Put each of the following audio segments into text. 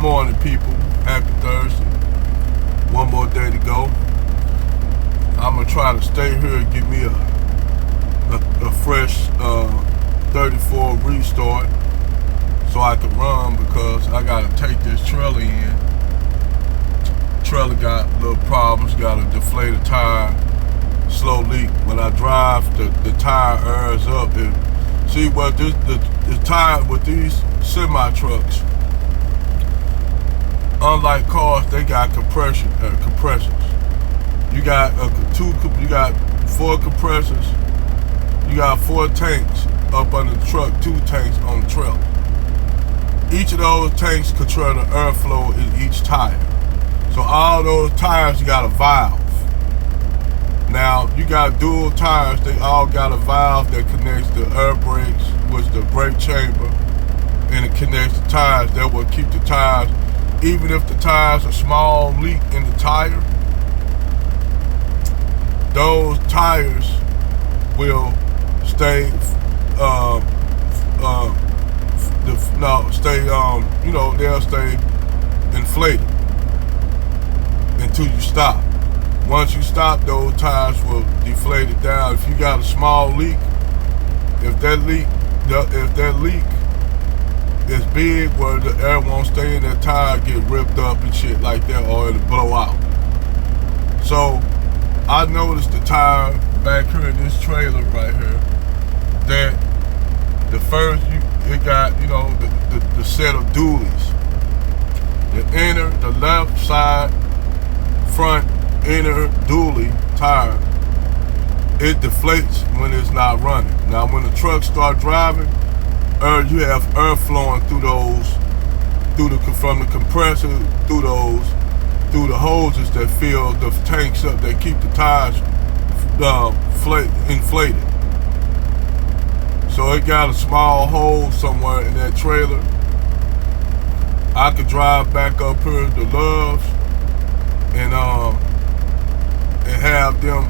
morning, people. Happy Thursday. One more day to go. I'm gonna try to stay here and give me a fresh 34 restart so I can run, because I gotta take this trailer in. Trailer got little problems, got a deflated tire, slow leak. When I drive, the tire airs up. See what the tire with these semi trucks, unlike cars, they got compressors. You got you got 4 compressors. You got 4 tanks up under the truck, 2 tanks on the trailer. Each of those tanks control the airflow in each tire. So all those tires, you got a valve. Now, you got dual tires, they all got a valve that connects the air brakes with the brake chamber, and it connects the tires. That will keep the tires, even if the tires are small leak in the tire, those tires will stay, they'll stay inflated until you stop. Once you stop, those tires will deflate it down. If you got a small leak, if that leak is big where the air won't stay in that tire, get ripped up and shit like that, or it'll blow out. So I noticed the tire back here in this trailer right here, that the first, it got, the set of dualies. The left side front inner dually tire, it deflates when it's not running. Now when the trucks start driving, you have air flowing through those, from the compressor, through the hoses that fill the tanks up, that keep the tires inflated. So it got a small hole somewhere in that trailer. I could drive back up here to Love's and have them,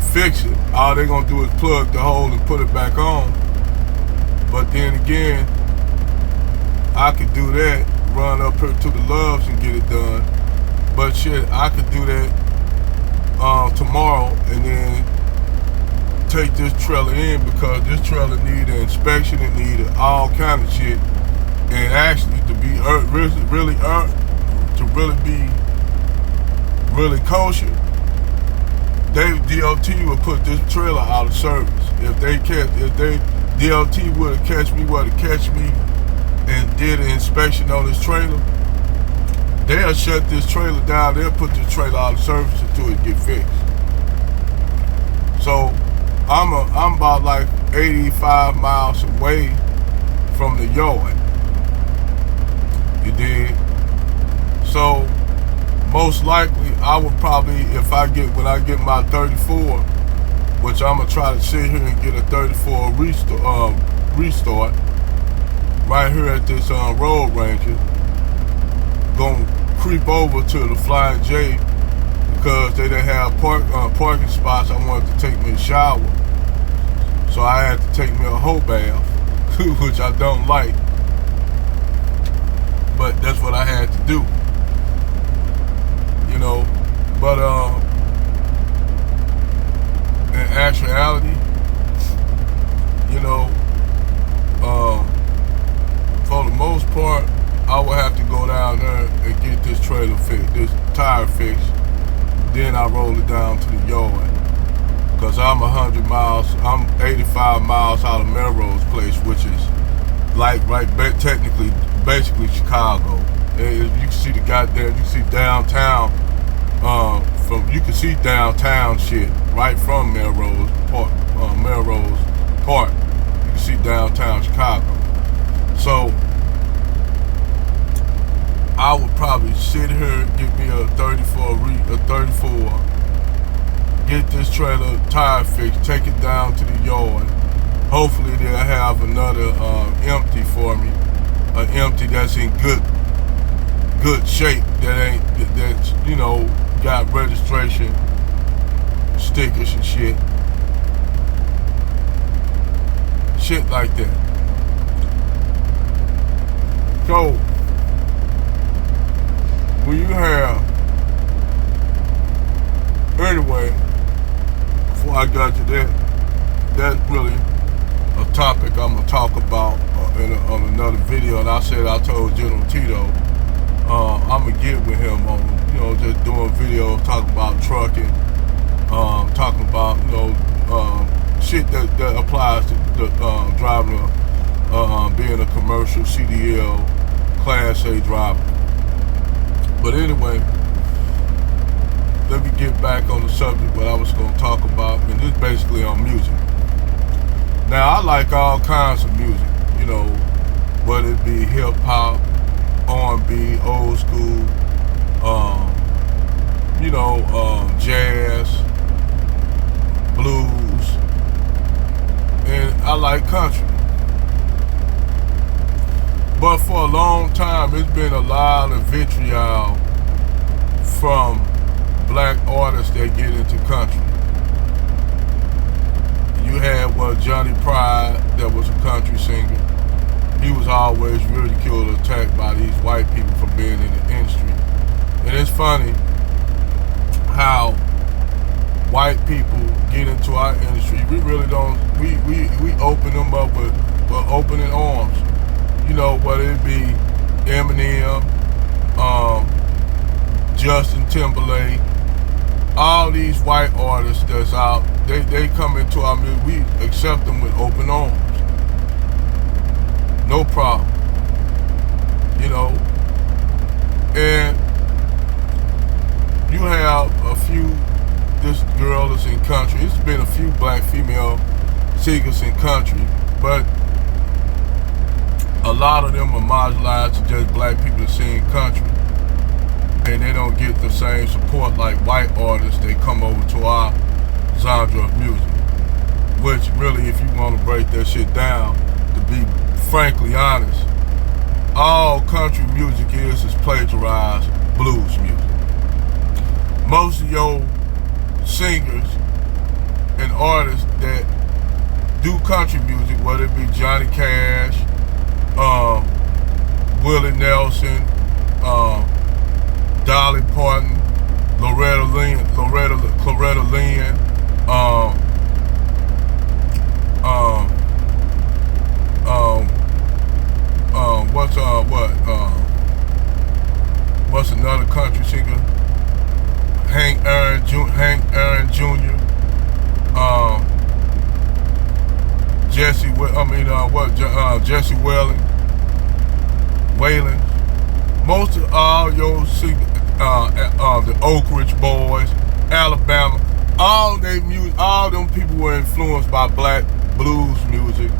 fix it. All they gonna do is plug the hole and put it back on. But then again, I could do that, run up here to the Love's and get it done. But shit, I could do that tomorrow and then take this trailer in, because this trailer need an inspection, it needed all kind of shit. And actually to be really kosher, DOT would put this trailer out of service. If DOT would have catch me and did an inspection on this trailer, they'll shut this trailer down. They'll put the trailer out of service until it get fixed. So I'm about like 85 miles away from the yard. You dig? So most likely I would probably, when I get my 34, which I'm gonna try to sit here and get a 34 restart right here at this road ranger. Gonna creep over to the Flying J, because they didn't have parking spots. I wanted to take me a shower, so I had to take me a whole bath, which I don't like, but that's what I had to do. But in actuality, for the most part, I would have to go down there and get this trailer fixed, this tire fixed. Then I roll it down to the yard, because I'm 85 miles out of Melrose Place, which is technically, basically Chicago. You can see you can see downtown. You can see downtown shit right from Melrose Park. You can see downtown Chicago. So I would probably sit here, get me a 34, get this trailer tire fixed, take it down to the yard. Hopefully they'll have another empty for me, an empty that's in good shape, that's got registration stickers and shit like that. So that's really a topic I'm gonna talk about on another video. And I told General Tito I'm gonna get with him on just doing videos talking about trucking, talking about shit that applies to driving being a commercial CDL Class A driver. But anyway, let me get back on the subject what I was going to talk about, and this basically on music. Now, I like all kinds of music, whether it be hip-hop, R&B, old school, jazz, blues, and I like country. But for a long time, it's been a lot of vitriol from black artists that get into country. You had Johnny Pride, that was a country singer. He was always ridiculed or attacked by these white people for being in the industry. And it's funny how white people get into our industry. We really don't, we open them up with opening arms. Whether it be Eminem, Justin Timberlake, all these white artists that's out, they come into our music, we accept them with open arms. No problem. And you have this girl is in country. It's been a few black female singers in country, but a lot of them are marginalized to just black people that sing country. And they don't get the same support like white artists. They come over to our genre of music. Which really, if you want to break that shit down, to be frankly honest, all country music is plagiarized blues music. Most of your singers and artists that do country music, whether it be Johnny Cash, Willie Nelson, Dolly Parton, Loretta Lynn, what's another country singer? Hank Aaron Jr. Jesse Whalen. Most of all your singers, the Oak Ridge Boys, Alabama, all them people were influenced by black blues music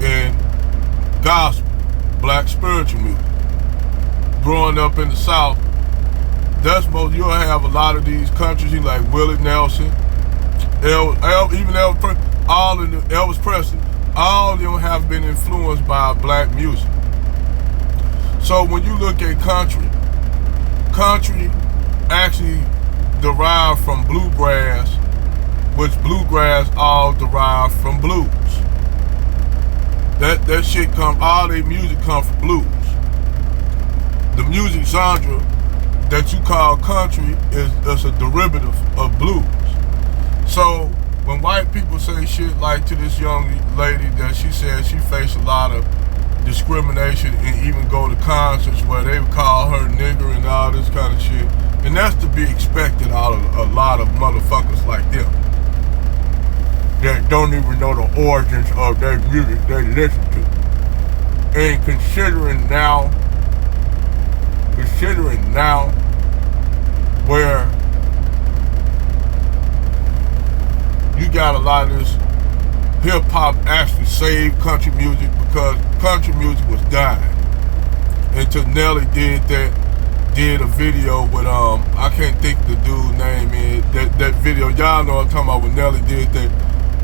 and gospel, black spiritual music. Growing up in the South, you'll have a lot of these countries like Willie Nelson, Elvis Presley, all of them have been influenced by black music. So when you look at country actually derived from bluegrass, which bluegrass all derived from blues. That shit all their music come from blues. The music genre that you call country is a derivative of blues. So when white people say shit like to this young lady that she said she faced a lot of discrimination and even go to concerts where they would call her nigger and all this kind of shit, and that's to be expected out of a lot of motherfuckers like them that don't even know the origins of their music they listen to. And considering now where you got a lot of this hip-hop actually saved country music, because country music was dying until Nelly did a video with I can't think the dude's name is that video, y'all know what I'm talking about, when Nelly did that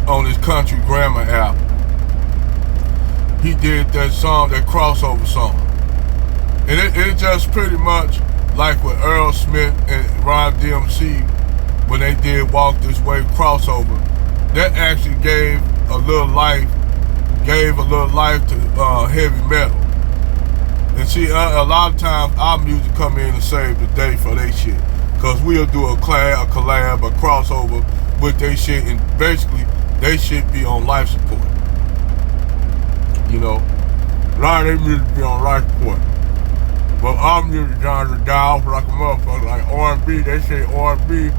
on his country grammar album. He did that song, that crossover song, and it just pretty much like with Earl Smith and Ron DMC when they did Walk This Way crossover. That actually gave a little life to heavy metal. And see, a lot of times our music come in and save the day for they shit, because we'll do a collab, a crossover with their shit, and basically they should be on life support. You know, a lot of they music be on life support. But our music genres die off like a motherfucker, like R&B. They say R&B.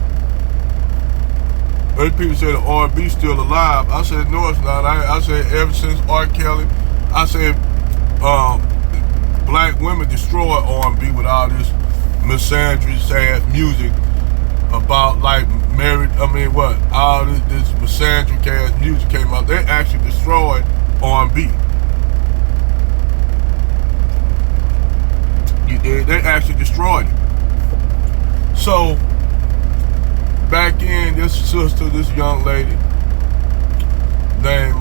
Those people say the R&B still alive. I said no, it's not. I said ever since R. Kelly, I said black women destroyed R&B with all this misandrous ass music about like married. I mean, what? All this misandric ass music came out. They actually destroyed R&B. You did. They actually destroyed it. So back in, this sister, this young lady named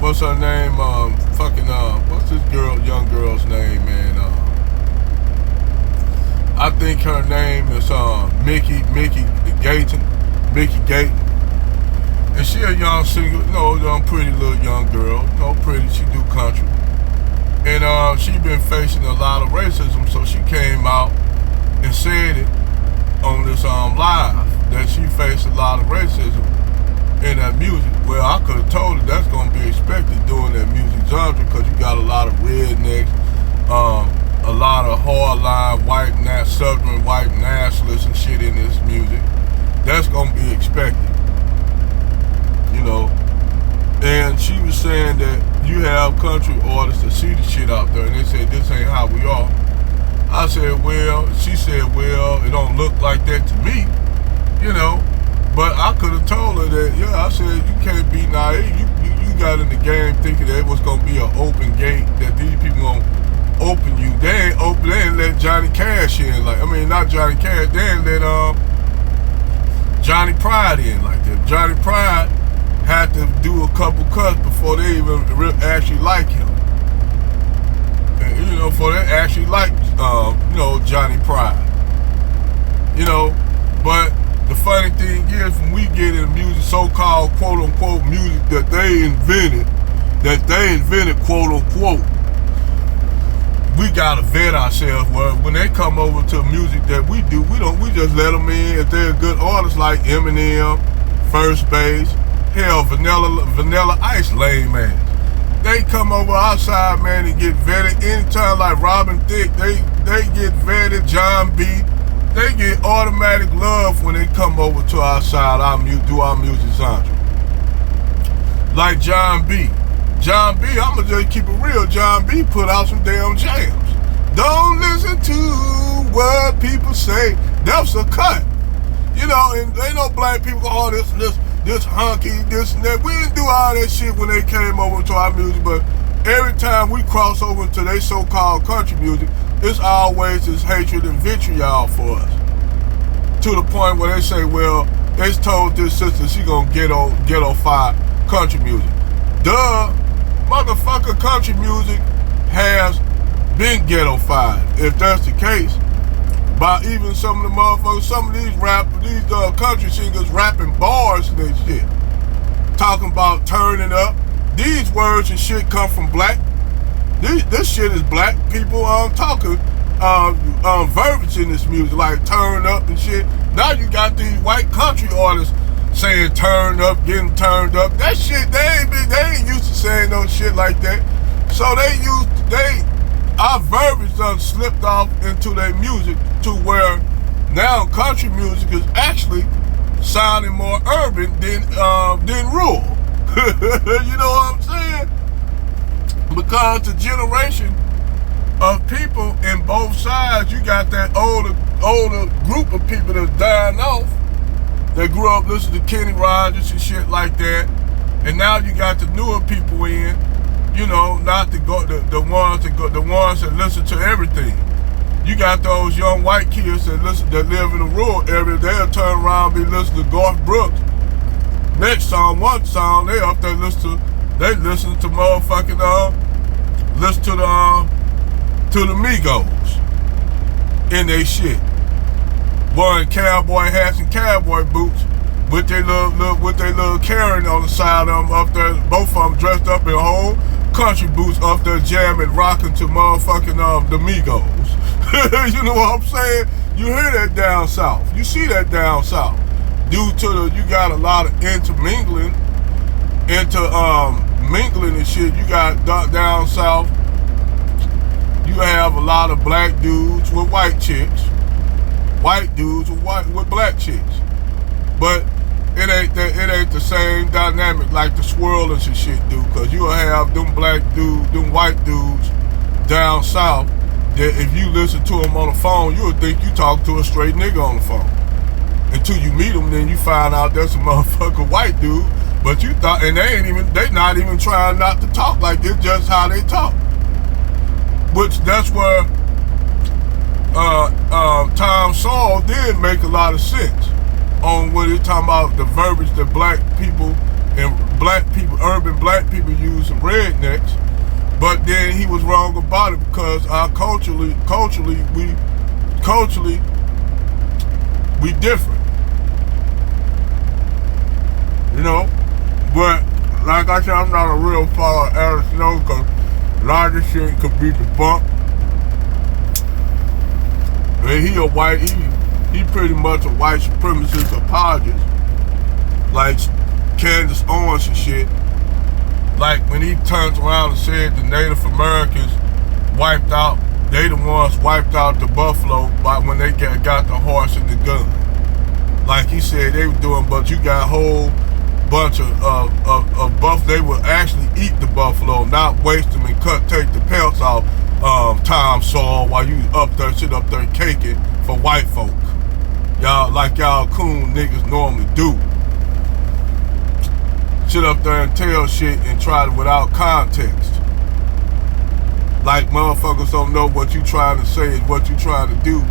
what's her name? What's this young girl's name, man? I think her name is Mickey Gayton. And she a young single, young pretty little young girl, pretty, she do country. And she been facing a lot of racism, so she came out and said it on this live that she faced a lot of racism in that music. Well, I could have told her that's gonna be expected doing that music genre, because you got a lot of rednecks, a lot of hardline southern white nationalists and shit in this music. That's gonna be expected, And she was saying that you have country artists that see the shit out there, and they say this ain't how we are. I said, well, she said, well, it don't look like that to me, But I could have told her that, I said, you can't be naive. You got in the game thinking that it was gonna be an open gate, that these people gonna open you. They ain't let Johnny Cash in, not Johnny Cash, they ain't let Johnny Pride in like that. Johnny Pride had to do a couple cuts before they even actually like him. And, before they actually like, Johnny Pride. But the funny thing is, when we get in music, so-called quote-unquote music that they invented, quote-unquote, we gotta vet ourselves. Well, when they come over to music that we do, we just let them in. If they're good artists like Eminem, First Base, hell, Vanilla Ice, lame ass. They come over outside, man, and get vetted. Anytime, like Robin Thicke, they get vetted. John B, they get automatic love when they come over to our side, do our music genre. Like John B, I'ma just keep it real. John B put out some damn jams. Don't listen to what people say. That's a cut. And they know black people go, this hunky, this and that. We didn't do all that shit when they came over to our music, but every time we cross over to their so-called country music, it's always this hatred and vitriol for us. To the point where they say, well, they told this sister she gonna ghetto-fy country music. Duh, motherfucker, country music has been ghetto-fied, if that's the case. By even some of the motherfuckers, some of these country singers rapping bars and that shit. Talking about turning up. These words and shit come from black. This shit is black people talking verbiage in this music, like turn up and shit. Now you got these white country artists saying turn up, getting turned up. That shit, they ain't used to saying no shit like that. So our verbiage done slipped off into their music to where now country music is actually sounding more urban than rural. You know what I'm saying? Because the generation of people in both sides, you got that older group of people that's dying off. They grew up listening to Kenny Rogers and shit like that, and now you got the newer people in. Not the ones that listen to everything. You got those young white kids that live in the rural area. They'll turn around and be listening to Garth Brooks. Next song, one song, they up there listen to motherfucking listen to the Migos in they shit. Wearing cowboy hats and cowboy boots with their little Karen on the side of them up there. Both of them dressed up in whole country boots up there jamming, rocking to motherfucking the Migos. You know what I'm saying? You hear that down south. You see that down south. due to you got a lot of intermingling, mingling and shit. You got down south, you have a lot of black dudes with white chicks, white dudes with black chicks. But it ain't the same dynamic like the swirlers and shit do, cause you'll have them black dudes, them white dudes down south that if you listen to them on the phone, you'll think you talk to a straight nigga on the phone. Until you meet them, then you find out that's a motherfucking white dude. But you thought, and they not even trying not to talk, like it's just how they talk. Which that's where Tom Saul did make a lot of sense on what he's talking about, the verbiage that black people, urban black people use in rednecks. But then he was wrong about it because our culturally we different. You know? But like I said, I'm not a real follower of Aaron Snow because a lot of this shit could be debunked. And he a white, he pretty much a white supremacist apologist. Like Candace Owens and shit. Like when he turns around and said the Native Americans wiped out, they the ones wiped out the buffalo by when they got the horse and the gun. Like he said they were doing, but you got a whole bunch of buffalo. They would actually eat the buffalo, not waste them and take the pelts off. Tom Saul, while you up there caking for white folk. Y'all, like y'all coon niggas normally do. Sit up there and tell shit and try it without context. Like motherfuckers don't know what you trying to say and what you trying to do.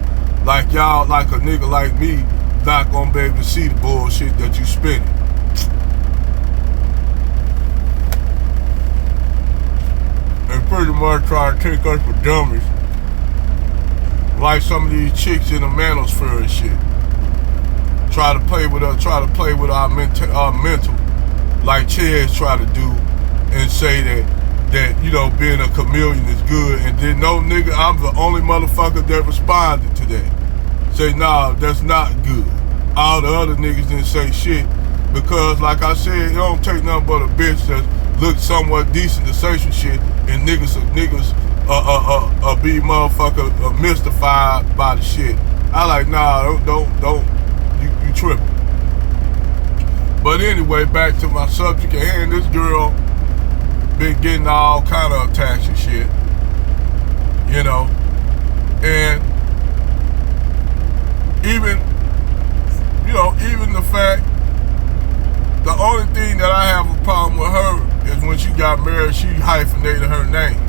Like y'all, like a nigga like me, not gonna be able to see the bullshit that you spinning. And pretty much try to take us for dummies. Like some of these chicks in the manosphere and shit. Try to play with our mental. Like Chaz try to do and say that you know being a chameleon is good, and then no nigga, I'm the only motherfucker that responded to that. Say nah, that's not good. All the other niggas didn't say shit because like I said, it don't take nothing but a bitch that looks somewhat decent to say some shit, and niggas be motherfucker mystified by the shit. I like nah, don't you tripping. But anyway, back to my subject at hand. This girl been getting all kind of attacks and shit, you know, and even the fact, the only thing that I have a problem with her is when she got married, she hyphenated her name,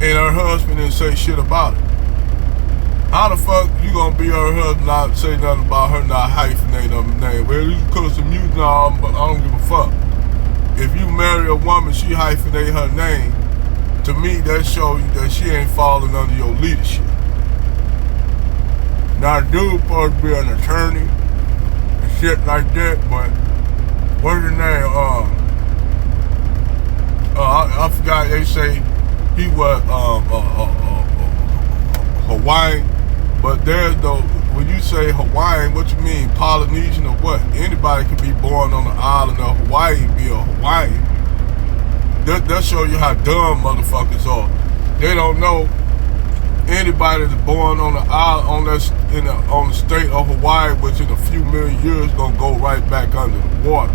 and her husband didn't say shit about it. How the fuck you gonna be her husband not say nothing about her not hyphenating her name? Well, you could some you know, but I don't give a fuck. If you marry a woman, she hyphenate her name. To me, that shows you that she ain't falling under your leadership. Now, the dude supposed to be an attorney and shit like that, but what's her name? I forgot. They say he was Hawaiian. But there's no, when you say Hawaiian, what you mean? Polynesian or what? Anybody can be born on the island of Hawaii and be a Hawaiian. That show you how dumb motherfuckers are. They don't know anybody that's born on the island, on the state of Hawaii, which in a few million years gonna go right back under the water.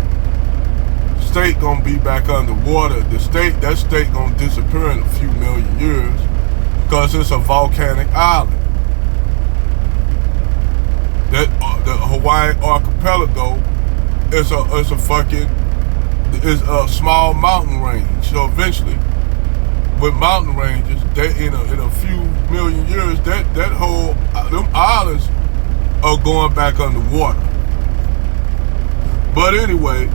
State gonna be back under water. That state gonna disappear in a few million years because it's a volcanic island. That the Hawaiian archipelago is a small mountain range. So eventually, with mountain ranges, they in a few million years, them islands are going back underwater. But anyway,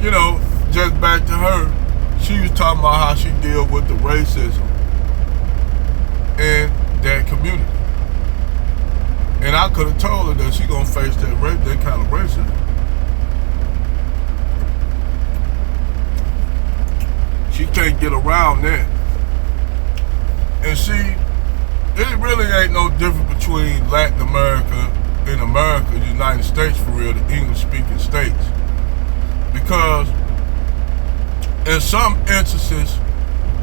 you know, just back to her, she was talking about how she deal with the racism in that community. And I could have told her that she gonna face that kind of racism. She can't get around that. And see, it really ain't no difference between Latin America in America, the United States for real, the English-speaking states. Because in some instances,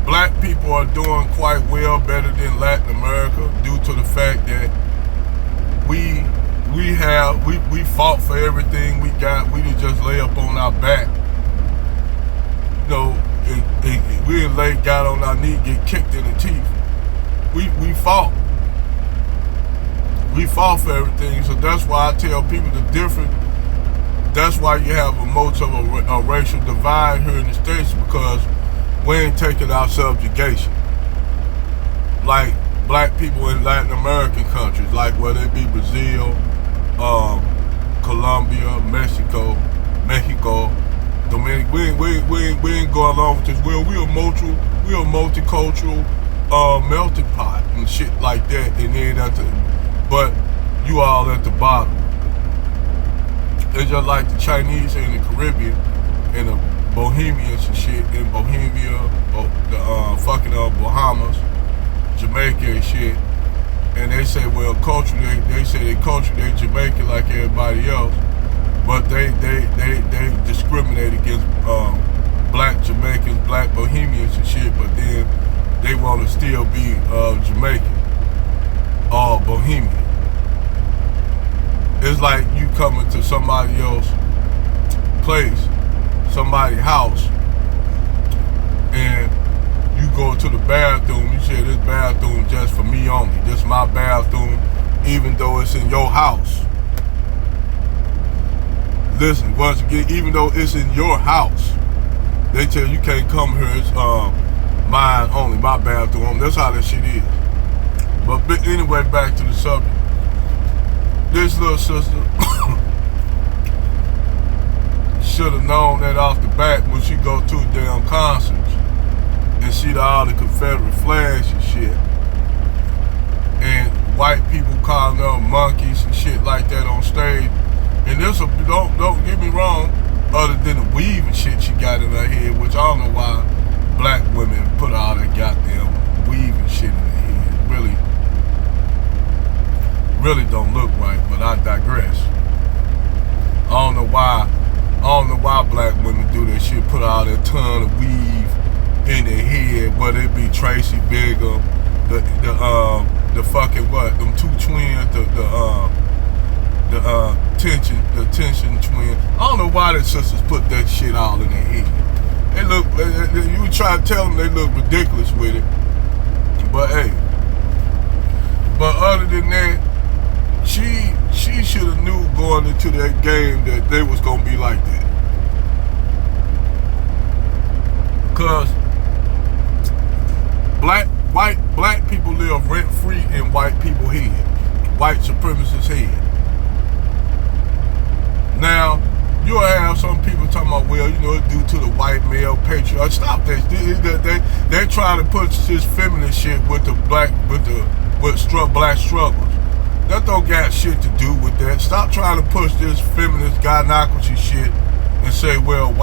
black people are doing quite well, better than Latin America, due to the fact that we fought for everything we got. We didn't just lay up on our back. You know, we didn't got on our knee, get kicked in the teeth. We fought. We fought for everything. So that's why I tell people the difference. That's why you have much of a racial divide here in the States, because we ain't taking our subjugation. Like black people in Latin American countries, like whether it be Brazil, Colombia, Mexico, Dominican. We ain't going along with this. Well, we a multicultural melting pot and shit like that. And then but you all at the bottom. It's just like the Chinese in the Caribbean and the Bohemians and shit in Bohemia, the Bahamas, Jamaica and shit. And they say, well, culturally, they Jamaican like everybody else, but they discriminate against black Jamaicans, black Bohemians and shit, but then they want to still be Jamaican or Bohemian. It's like you coming to somebody else's place, somebody's house, and you go to the bathroom, you say, this bathroom just for me only. This is my bathroom, even though it's in your house. Listen, once again, even though it's in your house, they tell you can't come here, it's mine only, my bathroom. That's how that shit is. But anyway, back to the subject. This little sister should have known that off the bat when she go to damn concerts and see all the Confederate flags and shit, and white people calling them monkeys and shit like that on stage. And this, don't get me wrong, other than the weave and shit she got in her head, which I don't know why black women put all that goddamn weave and shit in their head. Really don't look right, but I digress. I don't know why black women do that shit, put all that ton of weave in their head, whether it be Tracy Bigham, the fucking what, them two twins, the tension twin. I don't know why the sisters put that shit all in their head. They look, you try to tell them they look ridiculous with it, but hey. But other than that, she should have knew going into that game that they was gonna be like that. Cause black people live rent free in white people's head, white supremacists' head. Now, you'll have some people talking about, well, you know, it's due to the white male patriarchy. Stop that. They're trying to push this feminist shit with the black struggles. That don't got shit to do with that. Stop trying to push this feminist gynocracy shit and say, well,